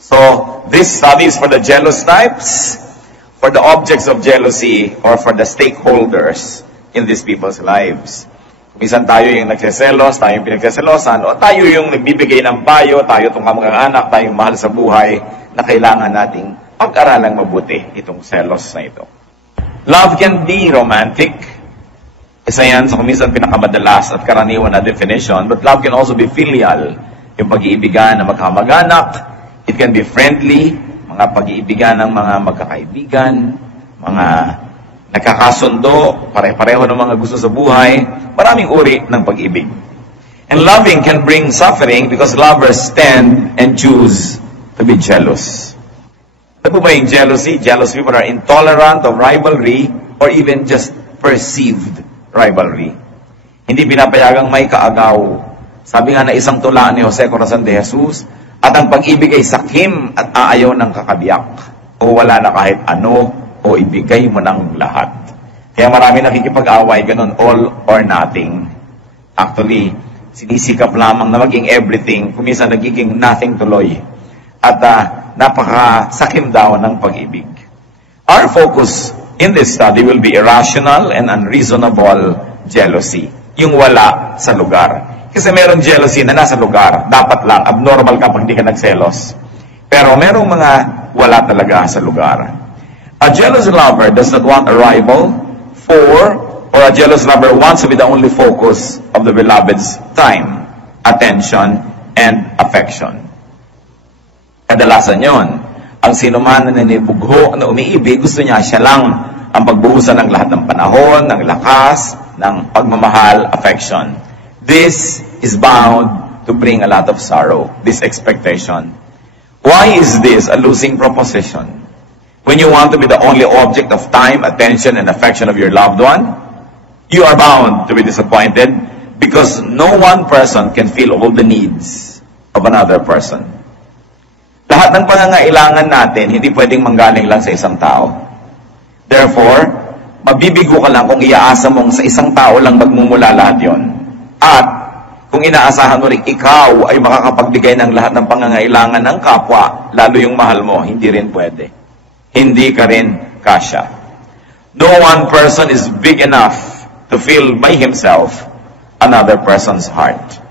So, this study is for the jealous types, for the objects of jealousy, or for the stakeholders in these people's lives. Minsan tayo yung nagseselos, tayo yung pinagseselosan, o tayo yung nagbibigay ng payo, tayo itong kamag-anak, tayo yung mahal sa buhay, na kailangan nating pag-aralang mabuti itong selos na ito. Love can be romantic. Isa yan sa kuminsan pinakamadalas at karaniwan na definition, but love can also be filial, yung pag-iibigan ng magkamag-anak. It can be friendly, mga pag-iibigan ng mga magkakaibigan, mga nakakasundo, pare-pareho ng mga gusto sa buhay, maraming uri ng pag-ibig. And loving can bring suffering because lovers stand and choose to be jealous. Ano po ba yung jealousy? Jealous people are intolerant of rivalry or even just perceived rivalry. Hindi pinapayagang may kaagaw. Sabi nga na isang tula ni Jose Corazon de Jesus, at ang pag-ibig ay sakim at aayaw ng kakabiyak. O wala na kahit ano, o ibigay mo ng lahat. Kaya marami nakikipag-away, ganun, all or nothing. Actually, sinisikap lamang na maging everything, kuminsan nagiging nothing tuloy. At napakasakim daw ng pag-ibig. Our focus in this study will be irrational and unreasonable jealousy. Yung wala sa lugar. Kasi merong jealousy na nasa lugar. Dapat lang, abnormal ka pag hindi ka nagselos. Pero merong mga wala talaga sa lugar. A jealous lover does not want a rival or a jealous lover wants to be the only focus of the beloved's time, attention, and affection. Kadalasan yon. Ang sinuman na nanibugho, na umiibig, gusto niya siya lang ang pagbuhusan ng lahat ng panahon, ng lakas, ng pagmamahal, affection. This is bound to bring a lot of sorrow, this expectation. Why is this a losing proposition? When you want to be the only object of time, attention, and affection of your loved one, you are bound to be disappointed because no one person can fill all the needs of another person. Lahat ng pangangailangan natin, hindi pwedeng manggaling lang sa isang tao. Therefore, mabibigo ka lang kung iaasa mong sa isang tao lang magmumula lahat yon. At kung inaasahan mo rin ikaw ay makakapagbigay ng lahat ng pangangailangan ng kapwa, lalo yung mahal mo, hindi rin pwede. Hindi ka rin kasya. No one person is big enough to fill by himself another person's heart.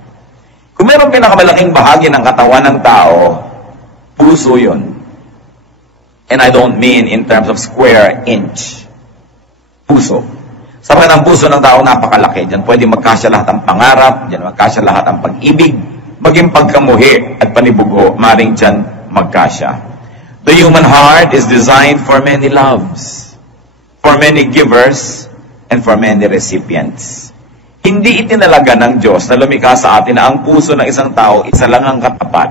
Kung mayroong pinakamalaking bahagi ng katawan ng tao, puso yun. And I don't mean in terms of square inch. Puso. Sabi ng puso ng tao, napakalaki. Diyan pwede magkasya lahat ang pangarap, diyan magkasya lahat ang pag-ibig, maging pagkamuhi at panibugo, maring diyan magkasya. The human heart is designed for many loves, for many givers, and for many recipients. Hindi itinalaga ng Diyos na lumikha sa atin na ang puso ng isang tao, isa lang ang katapat.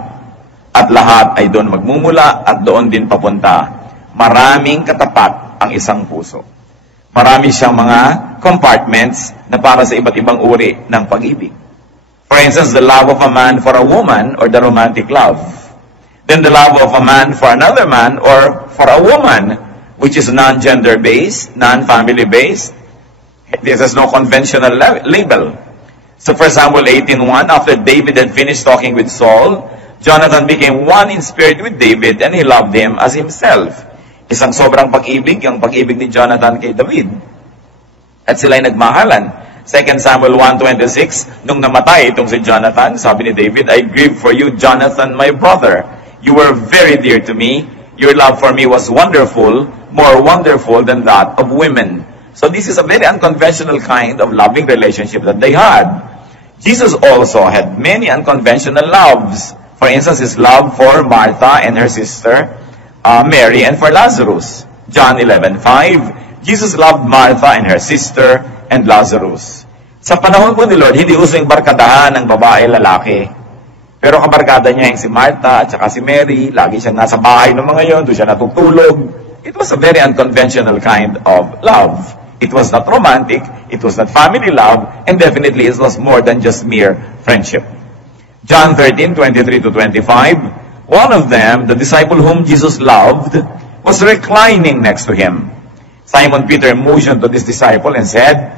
At lahat ay doon magmumula at doon din papunta. Maraming katapat ang isang puso. Marami siyang mga compartments na para sa iba't ibang uri ng pag-ibig. For instance, the love of a man for a woman or the romantic love. Then the love of a man for another man or for a woman, which is non-gender-based, non-family-based. This has no conventional label. So for Samuel 18:1, after David had finished talking with Saul, Jonathan became one in spirit with David and he loved him as himself. Isang sobrang pag-ibig, yung pag-ibig ni Jonathan kay David. At sila'y nagmahalan. 2 Samuel 1:26, nung namatay itong si Jonathan, sabi ni David, I grieve for you, Jonathan, my brother. You were very dear to me. Your love for me was wonderful, more wonderful than that of women. So this is a very unconventional kind of loving relationship that they had. Jesus also had many unconventional loves. For instance, his love for Martha and her sister, Mary, and for Lazarus. John 11:5, Jesus loved Martha and her sister and Lazarus. Sa panahon po ni Lord, hindi uso yung barkadahan ng babae, lalaki. Pero kabarkada niya yung si Martha at saka si Mary. Lagi siyang nasa bahay ng mga yon, doon siya natutulog. It was a very unconventional kind of love. It was not romantic, it was not family love, and definitely it was more than just mere friendship. John 13:23-25, one of them, the disciple whom Jesus loved, was reclining next to him. Simon Peter motioned to this disciple and said,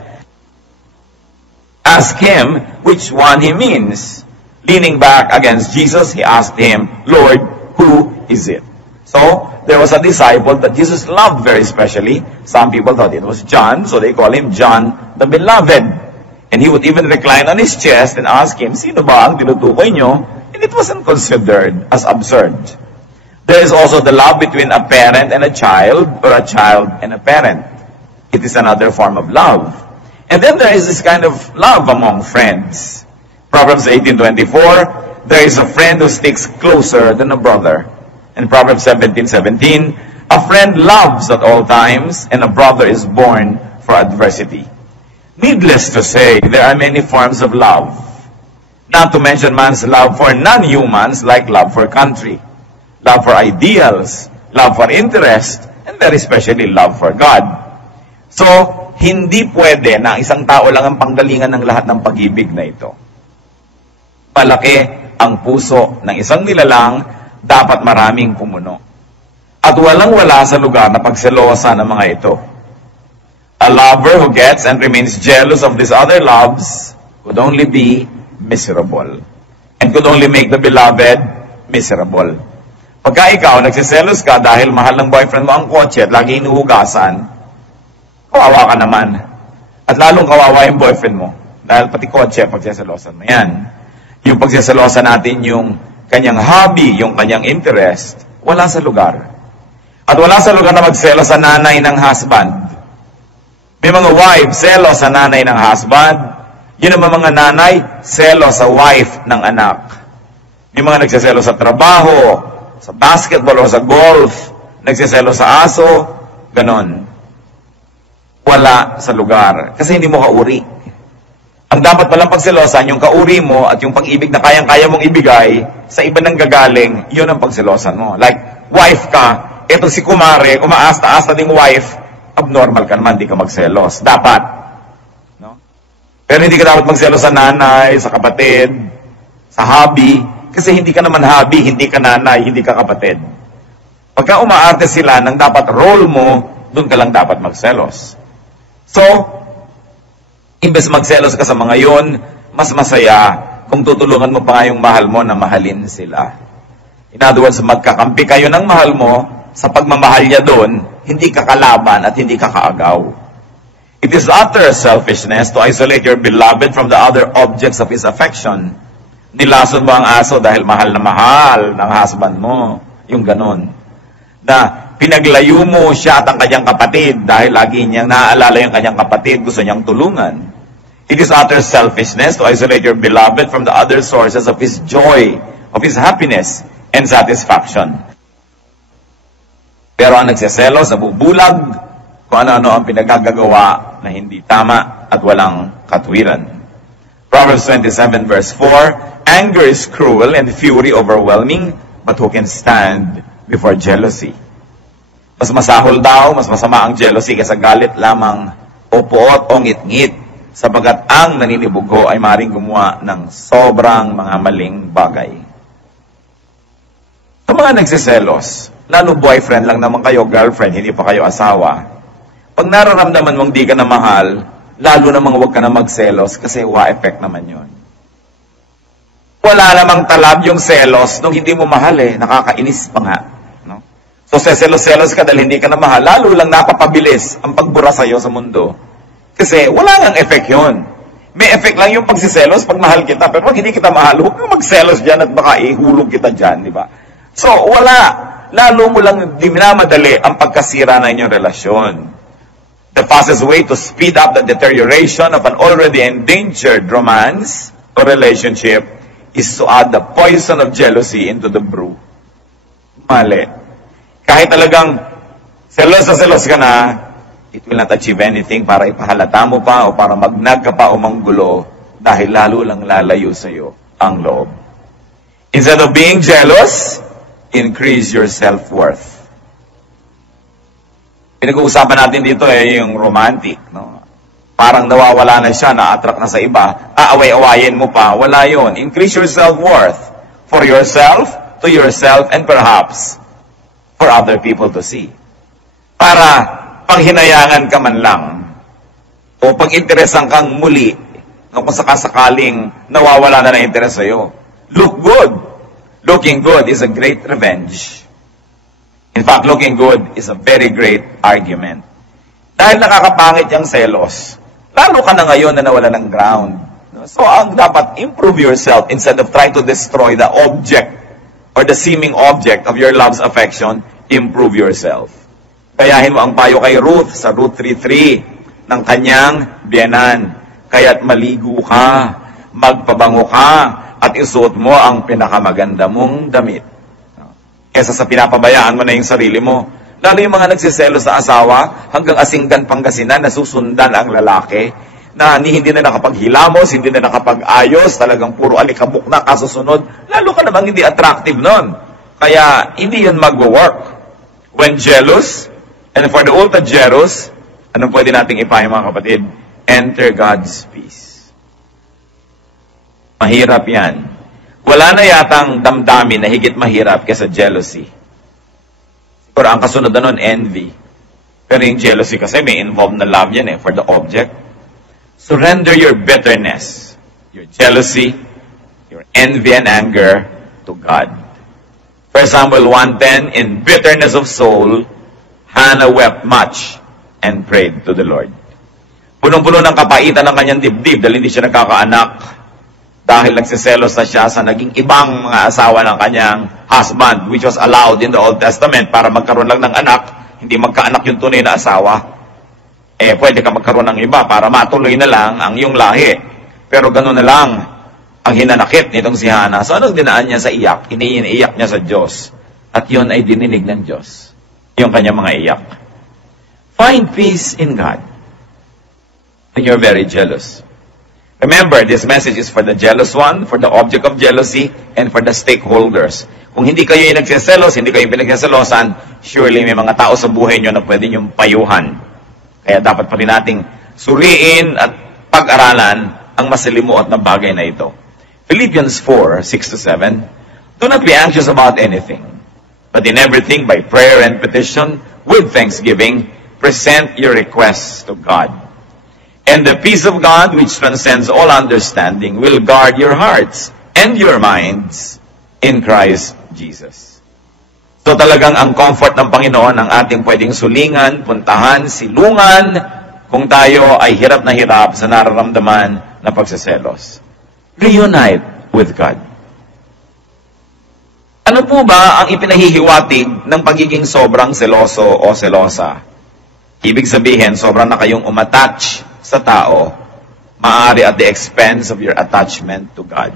ask him which one he means. Leaning back against Jesus, he asked him, Lord, who is it? So, there was a disciple that Jesus loved very specially. Some people thought it was John, so they call him John the Beloved. And he would even recline on his chest and ask him, sino ba ang tinutukoy nyo? And it wasn't considered as absurd. There is also the love between a parent and a child, or a child and a parent. It is another form of love. And then there is this kind of love among friends. Proverbs 18:24, there is a friend who sticks closer than a brother. In Proverbs 17:17, a friend loves at all times, and a brother is born for adversity. Needless to say, there are many forms of love. Not to mention man's love for non-humans, like love for country, love for ideals, love for interest, and very especially love for God. So, hindi pwede na isang tao lang ang panggalingan ng lahat ng pag-ibig na ito. Malaki ang puso ng isang nilalang, dapat maraming pumuno. At walang-wala sa lugar na pagselosa ng mga ito. A lover who gets and remains jealous of these other loves could only be miserable. And could only make the beloved miserable. Pagka ikaw, nagsiselos ka dahil mahal ng boyfriend mo ang kotse at lagi inuhugasan, kawawa ka naman. At lalong kawawa yung boyfriend mo. Dahil pati kotse, pagsiselosan mo yan. Yung pagsiselosan natin yung kanyang hobby, yung kanyang interest, wala sa lugar. At wala sa lugar na magselos sa nanay ng husband. May mga wife, selos sa nanay ng husband. Yun naman mga nanay, selos sa wife ng anak. May mga nagsiselos sa trabaho, sa basketball o sa golf, nagsiselos sa aso, ganon. Wala sa lugar. Kasi hindi mo kauri. Ang dapat palang pagselosan, yung kauri mo at yung pag-ibig na kayang-kaya mong ibigay sa iba nang gagaling, yun ang pagselosan mo. Like, wife ka, eto si kumare, umaasta-asta ding wife, abnormal ka naman, di ka magselos. Dapat. No? Pero hindi ka dapat magselos sa nanay, sa kapatid, sa hobby, kasi hindi ka naman hobby, hindi ka nanay, hindi ka kapatid. Pagka umaarte sila ng dapat role mo, doon ka lang dapat magselos. So, imbes magselos ka sa mga yon, mas masaya kung tutulungan mo pa nga yung mahal mo na mahalin sila. In other words, magkakampi kayo ng mahal mo, sa pagmamahal niya doon, hindi ka kalaban at hindi ka kaagaw. It is utter selfishness to isolate your beloved from the other objects of his affection. Nilason mo ang aso dahil mahal na mahal ng husband mo. Yung ganon. Na pinaglayo mo siya at ang kanyang kapatid dahil lagi niyang naaalala yung kanyang kapatid, gusto niyang tulungan. It is utter selfishness to isolate your beloved from the other sources of his joy, of his happiness, and satisfaction. Pero ang nagseselos, nabubulag, kung ano-ano ang pinagkagagawa na hindi tama at walang katwiran. Proverbs 27 verse 4, anger is cruel and fury overwhelming, but who can stand before jealousy? Mas masahol daw, mas masama ang jealousy kaysa galit lamang o puot o ngit-ngit, sabagat ang naninibugo ay maaaring gumawa ng sobrang mga maling bagay. Sa mga nagsiselos, lalo boyfriend lang naman kayo, girlfriend, hindi pa kayo asawa, pag nararamdaman mong di ka na mahal, lalo namang huwag ka na magselos kasi wa-effect naman yun. Wala namang talab yung selos nung hindi mo mahal nakakainis pa nga. No? So, seselos-selos ka dahil hindi ka na mahal, lalo lang napapabilis ang pagbura sa'yo sa mundo. Kasi wala ngang effect yun. May effect lang yung pagsiselos pag mahal kita, pero pag hindi kita mahal, huwag kang magselos dyan at baka ihulog kita dyan, di ba? So, wala. Lalo mo lang dinamadali ang pagkasira na inyong relasyon. The fastest way to speed up the deterioration of an already endangered romance or relationship is to add the poison of jealousy into the brew. Mali. Kahit talagang selos na selos ka na, it will not achieve anything para ipahalata mo pa o para magnag ka pa o manggulo dahil lalo lang lalayo sa iyo ang loob. Instead of being jealous, increase your self-worth. Pinag-uusapan natin dito yung romantic. No? Parang nawawala na siya, na-attract na sa iba. Aaway-awayin mo pa. Wala yon. Increase your self-worth for yourself, to yourself, and perhaps for other people to see. Para panghinayangan ka man lang o pag-interesan kang muli kung sakasakaling nawawala na ng interes sa'yo. Look good. Looking good is a great revenge In fact, looking good is a very great argument. Dahil nakakapangit yung selos, lalo ka na ngayon na nawala ng ground. So, ang dapat, improve yourself instead of trying to destroy the object or the seeming object of your love's affection, improve yourself. Kayahin mo ang payo kay Ruth sa Ruth 3:3 ng kanyang biyenan. Kaya't maligo ka, magpabango ka, at isuot mo ang pinakamaganda mong damit. Kesa sa pinapabayaan mo na yung sarili mo. Lalo yung mga nagsiselos sa asawa, hanggang Asinggan, Pangasinan, nasusundan ang lalaki, na hindi na nakapaghilamos, hindi na nakapag-ayos, talagang puro alikabok na kasusunod. Lalo ka namang hindi attractive nun. Kaya, hindi yun mag-work. When jealous, and for the ultra jealous, anong pwede nating ipahin mga kapatid? Enter God's peace. Mahirap yan. Wala na yatang damdamin na higit mahirap kaysa jealousy. Pero ang kasunod na nun, envy. Pero yung jealousy kasi may involved na love yan for the object. Surrender your bitterness, your jealousy, your envy and anger to God. 1 Samuel 1:10, in bitterness of soul, Hannah wept much and prayed to the Lord. Punong-puno ng kapaitan ng kanyang dibdib dahil hindi siya nagkakaanak. Dahil nagsiselos na siya sa naging ibang mga asawa ng kanyang husband, which was allowed in the Old Testament para magkaroon lang ng anak, hindi magkaanak yung tunay na asawa. Pwede ka magkaroon ng iba para matuloy na lang ang iyong lahi. Pero gano'n na lang ang hinanakit nitong si Hannah. So anong dinaan niya sa iyak? Iniiyak niya sa Diyos. At yun ay dininig ng Diyos. Yung kanyang mga iyak. Find peace in God when you're very jealous. Remember, this message is for the jealous one, for the object of jealousy, and for the stakeholders. Kung hindi kayo yung nagsiselos, hindi kayo yung pinagsiselosan, surely may mga tao sa buhay nyo na pwede nyo payuhan. Kaya dapat pa rin nating suriin at pag-aralan ang masalimuot na bagay na ito. Philippians 4:6-7, do not be anxious about anything, but in everything by prayer and petition, with thanksgiving, present your requests to God. And the peace of God, which transcends all understanding, will guard your hearts and your minds in Christ Jesus. So talagang ang comfort ng Panginoon ang ating pwedeng sulingan, puntahan, silungan, kung tayo ay hirap na hirap sa nararamdaman na pagsiselos. Reunite with God. Ano po ba ang ipinahihiwatig ng pagiging sobrang seloso o selosa? Ibig sabihin, sobrang na kayong umattach sa tao, maaari at the expense of your attachment to God.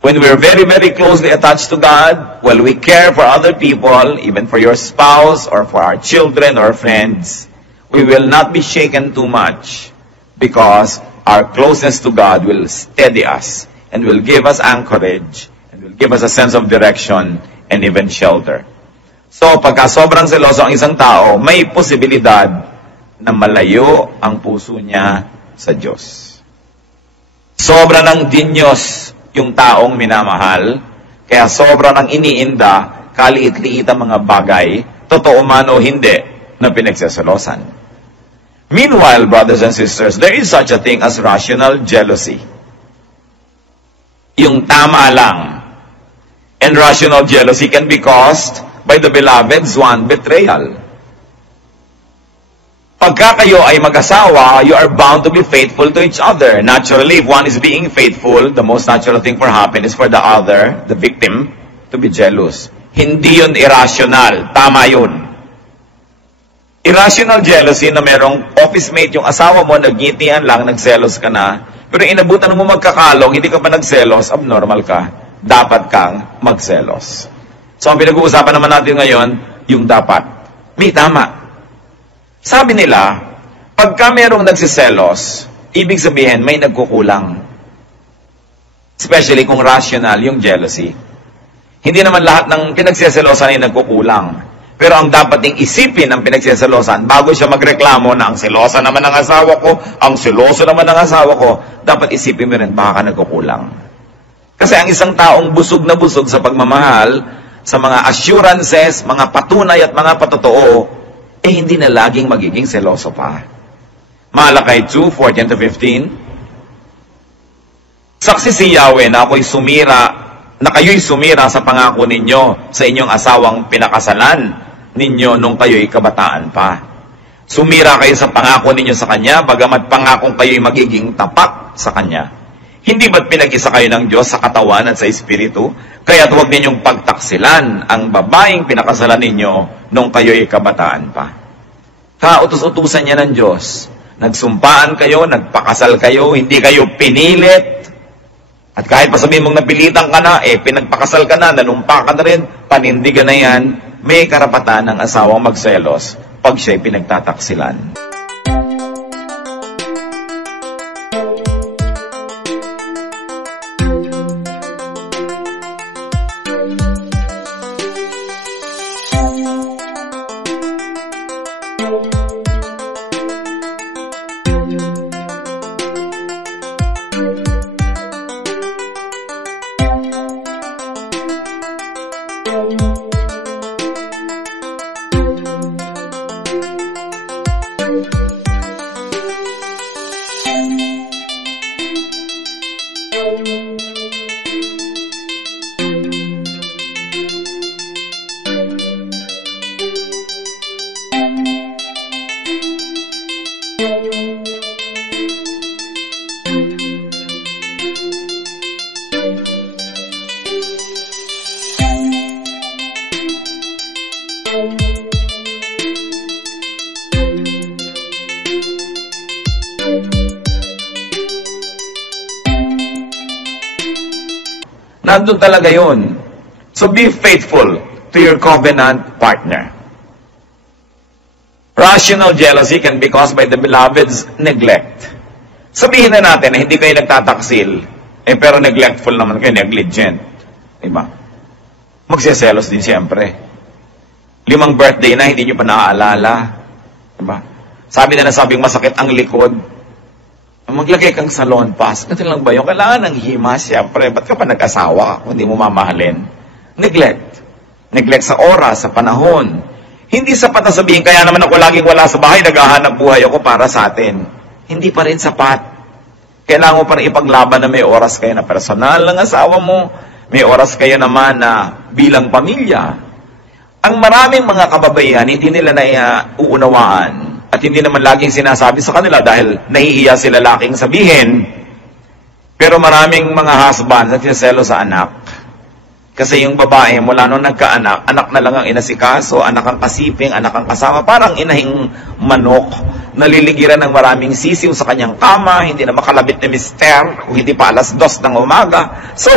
When we're very, very closely attached to God, well, we care for other people, even for your spouse or for our children or friends, we will not be shaken too much because our closeness to God will steady us and will give us anchorage and will give us a sense of direction and even shelter. So, pagka sobrang seloso ang isang tao, may posibilidad na malayo ang puso niya sa Diyos. Sobra ng dinyos yung taong minamahal, kaya sobra ng iniinda, kaliit-liit ang mga bagay, totoo man o hindi, na pinagsasalosan. Meanwhile, brothers and sisters, there is such a thing as rational jealousy. Yung tama lang. And rational jealousy can be caused by the beloved's one betrayal. Pagka kayo ay mag-asawa, you are bound to be faithful to each other. Naturally, if one is being faithful, the most natural thing for happen is for the other, the victim, to be jealous. Hindi yun irrational. Tama yun. Irrational jealousy na merong office mate yung asawa mo, nagngitian lang, nagselos ka na, pero inabutan mo magkakalong, hindi ka pa nagselos, abnormal ka. Dapat kang magselos. So, ang pinag-uusapan naman natin ngayon, yung dapat. May tama. Sabi nila, pagka merong nagsiselos, ibig sabihin may nagkukulang. Especially kung rational yung jealousy. Hindi naman lahat ng pinagsiselosan ay nagkukulang. Pero ang dapat ding isipin ng pinagsiselosan, bago siya magreklamo na ang selosa naman ng asawa ko, ang seloso naman ng asawa ko, dapat isipin mo rin baka nagkukulang. Kasi ang isang taong busog na busog sa pagmamahal, sa mga assurances, mga patunay at mga patotoo, hindi na laging magiging seloso pa. Malakay 2:14-15. Saksi si Yahweh na ako'y sumira na kayo'y sumira sa pangako ninyo sa inyong asawang pinakasalan ninyo nung kayo'y kabataan pa. Sumira kayo sa pangako ninyo sa Kanya, bagamat pangakong kayo'y magiging tapat sa Kanya. Hindi ba't pinag-isa kayo ng Diyos sa katawan at sa Espiritu? Kaya't huwag ninyong pagtaksilan ang babaeng pinakasalan ninyo nung kayo'y kabataan pa. Kautos-utusan niya ng Diyos. Nagsumpaan kayo, nagpakasal kayo, hindi kayo pinilit. At kahit pa sabihin mong napilitan ka na, pinagpakasal ka na, nanumpa ka na rin, panindigan na yan, may karapatan ng asawang magselos pag siya'y pinagtataksilan. Nandun talaga yun. So be faithful to your covenant partner. Rational jealousy can be caused by the beloved's neglect. Sabihin na natin na hindi kayo nagtataksil, pero neglectful naman kayo, negligent. Diba? Magsiselos din siyempre. 5 birthday na, hindi nyo pa naaalala. Diba? Sabi na nasabing masakit ang likod. Maglagay kang salon pass. Kasi lang ba yun? Kailangan ng hima, siyempre. Ba't ka pa nag-asawa kung hindi mo mamahalin? Neglect. Neglect sa oras, sa panahon. Hindi sapat na sabihin, kaya naman ako laging wala sa bahay, naghahanap buhay ako para sa atin. Hindi pa rin sapat. Kailangan mo pa rin ipaglaban na may oras kayo na personal ng asawa mo. May oras kayo naman na bilang pamilya. Ang maraming mga kababaihan, hindi nila nauunawaan. At hindi naman laging sinasabi sa kanila dahil nahihiya sila laking sabihin. Pero maraming mga husband nagsiselo sa anak. Kasi yung babae, mula nung nagkaanak, anak na lang ang inasikaso, anak ang kasiping, anak ang kasama, parang inahing manok, naliligiran ng maraming sisiw sa kanyang kama, hindi na makalabit ni mister, kung hindi pa 2:00 ng umaga. So,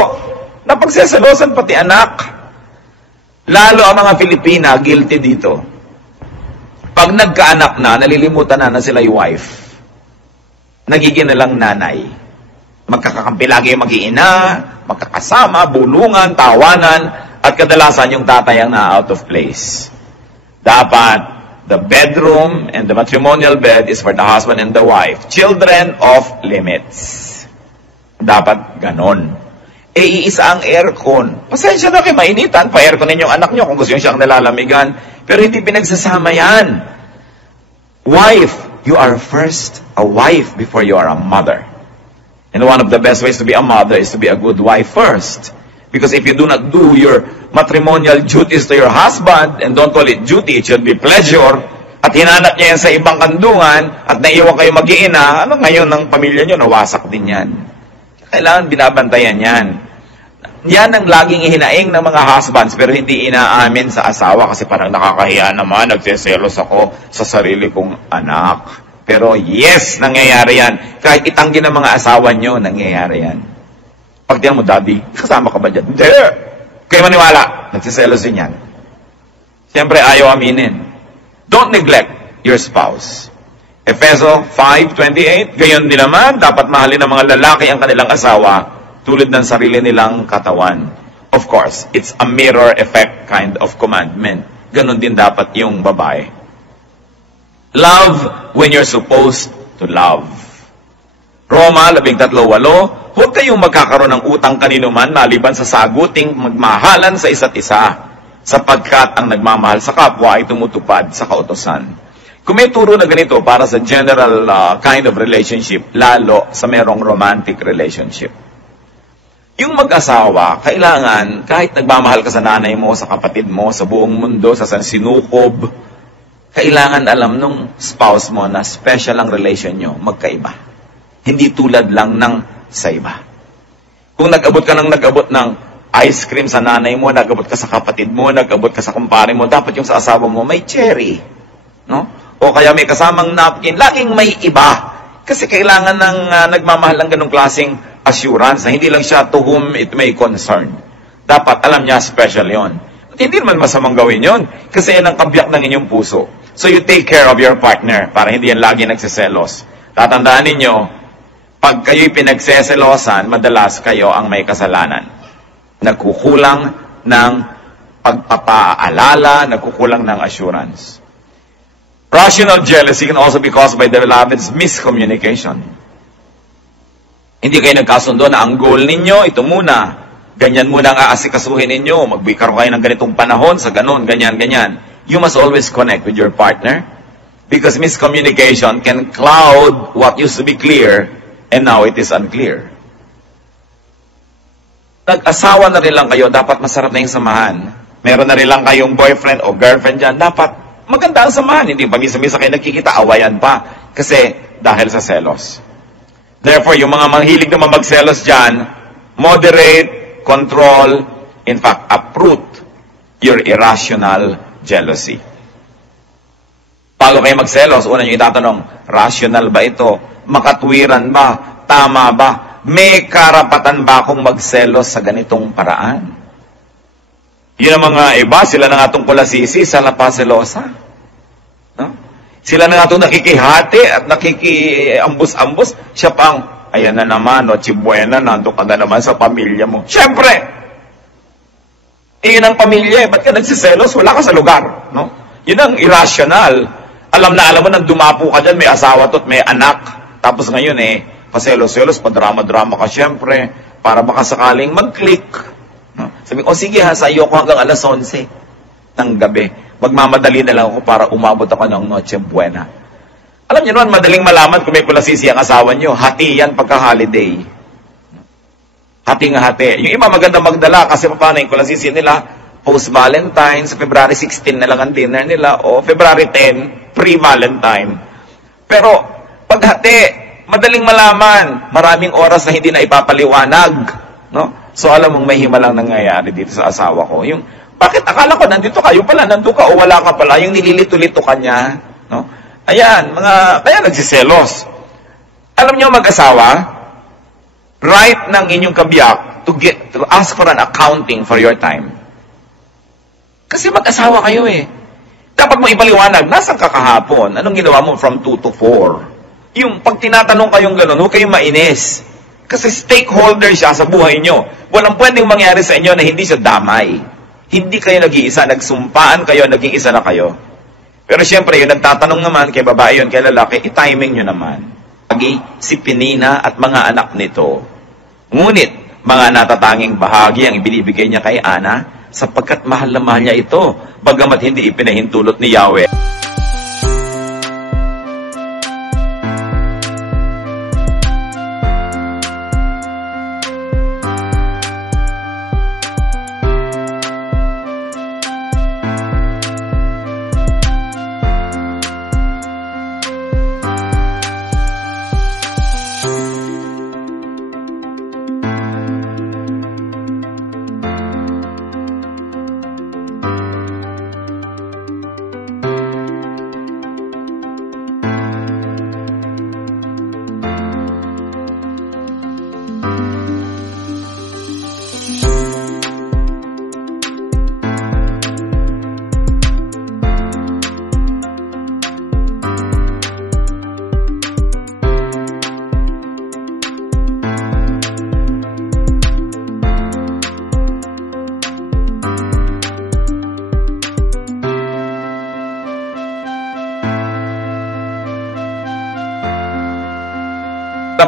napagseselosan pati anak. Lalo ang mga Filipina, guilty dito. Pag nagkaanak na, nalilimutan na sila yung wife. Nagiging na lang nanay. Magkakakampi lagi mag-iina, magkakasama, bulungan, tawanan, at kadalasan yung tatay ang na-out of place. Dapat, the bedroom and the matrimonial bed is for the husband and the wife. Children off limits. Dapat ganon. Iisa ang aircon. Pasensya na kayo, mainitan. Pa-aircon ninyong anak nyo kung gusto nyo siyang nalalamigan. Pero hindi pinagsasama yan. Wife, you are first a wife before you are a mother. And one of the best ways to be a mother is to be a good wife first. Because if you do not do your matrimonial duties to your husband, and don't call it duty, it should be pleasure, at hinanap niya yan sa ibang kandungan, at naiwan kayo mag-iina, ano ngayon ng pamilya nyo, nawasak din yan. Kailangan binabantayan yan. Yan ang laging ihinaing ng mga husbands, pero hindi inaamin sa asawa kasi parang nakakahiya naman, nagseselos ako sa sarili kong anak. Pero yes, nangyayari yan. Kahit itanggi ng mga asawa nyo, nangyayari yan. Pag diyan mo, Daddy, kasama ka ba dyan? Hindi! Kayo maniwala, nagseselos din yan. Siyempre, ayaw aminin. Don't neglect your spouse. Efeso 5:28, gayon din naman, dapat mahalin ng mga lalaki ang kanilang asawa tulad ng sarili nilang katawan. Of course, it's a mirror effect kind of commandment. Ganon din dapat yung babae. Love when you're supposed to love. Roma 13:8, huwag kayong magkakaroon ng utang kanino man maliban sa saguting magmahalan sa isa't isa, sapagkat ang nagmamahal sa kapwa ay tumutupad sa kautusan. Kung may turo na ganito para sa general kind of relationship, lalo sa merong romantic relationship. Yung mag-asawa, kailangan, kahit nagmamahal ka sa nanay mo, sa kapatid mo, sa buong mundo, sa sinukob, kailangan alam nung spouse mo na special ang relation nyo, magkaiba. Hindi tulad lang ng sa iba. Kung nag-abot ka ng ice cream sa nanay mo, nag-abot ka sa kapatid mo, nag-abot ka sa kumpare mo, dapat yung sa asawa mo may cherry. No? O kaya may kasamang napkin, laging may iba. Kasi kailangan ng nagmamahal ng ganong klaseng assurance na hindi lang siya to whom it may concern. Dapat alam niya special yon. At hindi naman masamang gawin yon kasi yan ang kabiyak ng inyong puso. So you take care of your partner para hindi yan lagi nagsiselos. Tatandaan ninyo, pag kayo'y pinagseselosan, madalas kayo ang may kasalanan. Nagkukulang ng pagpapaalala, nagkukulang ng assurance. Rational jealousy can also be caused by the beloved's miscommunication. Hindi kayo nagkasundo na ang goal ninyo, ito muna. Ganyan muna ang aasikasuhin ninyo. Magbikaroon kayo ng ganitong panahon sa ganon, ganyan, ganyan. You must always connect with your partner because miscommunication can cloud what used to be clear and now it is unclear. Nag-asawa na rin lang kayo, dapat masarap na yung samahan. Meron na rin lang kayong boyfriend o girlfriend dyan, dapat maganda ang samahan. Hindi pag-isa-misa kayo nagkikita, awayan pa. Kasi dahil sa selos. Therefore, yung mga mahilig naman magselos dyan, moderate, control, in fact, uproot your irrational jealousy. Bago kayo magselos, una nyo itatanong, rational ba ito? Makatwiran ba? Tama ba? May karapatan ba akong magselos sa ganitong paraan? Yun ang mga iba, sila na nga itong kulasisi, sala pa selosa. No? Sila na nga itong nakikihati at nakikiambus-ambus. Siya pang, ayan na naman, no, chibuena, nandun ka na naman sa pamilya mo. Siyempre! Yun ang pamilya, ba't ka nagsiselos? Wala ka sa lugar. No? Yun ang irrational. Alam mo, nang dumapo ka dyan, may asawa to't may anak. Tapos ngayon paselos-selos, padrama-drama ka siyempre, para baka sakaling mag-click. No? Sabi ko, sige ha, sayo ko hanggang alas 11 ng gabi. Magmamadali na lang ako para umabot ako ng Noche Buena. Alam niyo naman, madaling malaman kung may kulasisi ang asawa niyo. Hati yan pagka-holiday. Hati nga hati. Yung iba maganda magdala kasi paano yung kulasisi nila, post-Valentine's, February 16 na lang ang dinner nila, o February 10, pre-Valentine. Pero, paghati, madaling malaman, maraming oras na hindi na ipapaliwanag. No? So, alam mong may himalang nangyayari dito sa asawa ko. Yung, bakit akala ko nandito kayo pala, nandito ka o wala ka pala, yung nililito-lito ka niya. No? Ayan, kaya nagsiselos. Alam niyo mag-asawa, right ng inyong kabiyak to ask for an accounting for your time. Kasi mag-asawa kayo Dapat mo ipaliwanag, nasan ka kahapon? Anong ginawa mo from 2 to 4? Yung pag tinatanong kayong gano'n, huwag kayong mainis. Kasi stakeholder siya sa buhay nyo. Walang pwedeng mangyari sa inyo na hindi siya damay. Hindi kayo nag-iisa, nagsumpaan kayo, naging isa na kayo. Pero siyempre, yung nagtatanong naman kay babae yun, kay lalaki, i-timing nyo naman. Lagi si Penina at mga anak nito. Ngunit, mga natatanging bahagi ang ibinibigay niya kay Ana, sapagkat mahal na mahal niya ito, bagamat hindi ipinahintulot ni Yahweh.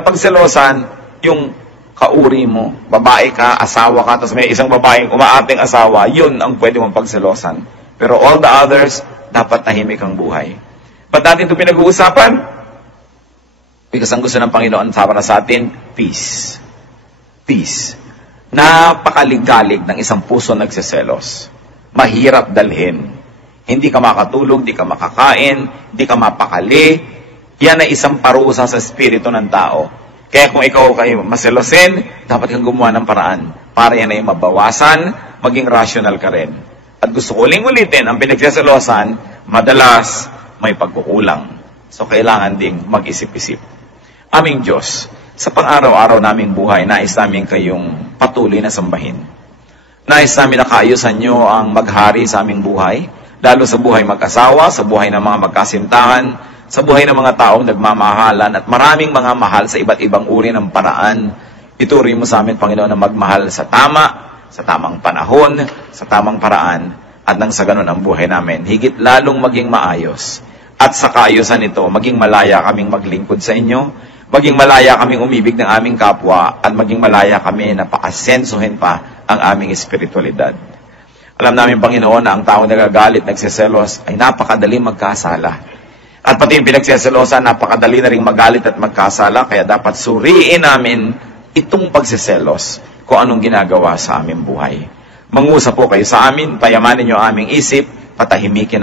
Pagselosan, yung kauri mo, babae ka, asawa ka, tapos may isang babaeng umaating asawa, yun ang pwede mong pagselosan. Pero all the others, dapat tahimik ang buhay. Ba't natin ito pinag-uusapan? Because ang gusto ng Panginoon para sa atin, peace. Peace. Napakaligalig ng isang puso nagseselos. Mahirap dalhin. Hindi ka makatulog, hindi ka makakain, hindi ka mapakali. Yan ay isang parusa sa espiritu ng tao. Kaya kung ikaw kayo maselosin, dapat kang gumawa ng paraan para yan ay mabawasan, maging rational ka rin. At gusto ko ulitin, ang pinagseselosan, madalas may pagkukulang. So kailangan ding mag-isip-isip. Aming Diyos, sa pang-araw-araw naming buhay, nais namin kayong patuloy na sambahin. Nais namin na kaayusan nyo ang maghari sa aming buhay, lalo sa buhay mag-asawa, sa buhay ng mga magkasintahan, sa buhay ng mga taong nagmamahalan, at maraming mga mahal sa iba't ibang uri ng paraan. Ituri mo sa amin, Panginoon, na magmahal sa tamang panahon, sa tamang paraan, at nang sa ganun ang buhay namin, higit lalong maging maayos. At sa kaayusan nito, maging malaya kaming maglingkod sa inyo, maging malaya kaming umibig ng aming kapwa, at maging malaya kami na paasensuhin pa ang aming espiritualidad. Alam namin, Panginoon, na ang taong nagagalit, nagseselos, ay napakadali magkasala. At pati yung pinagseselosan, napakadali na rin magalit at magkasala, kaya dapat suriin namin itong pagseselos kung anong ginagawa sa aming buhay. Mangusap po kayo sa amin, payamanin nyo aming isip, patahimikin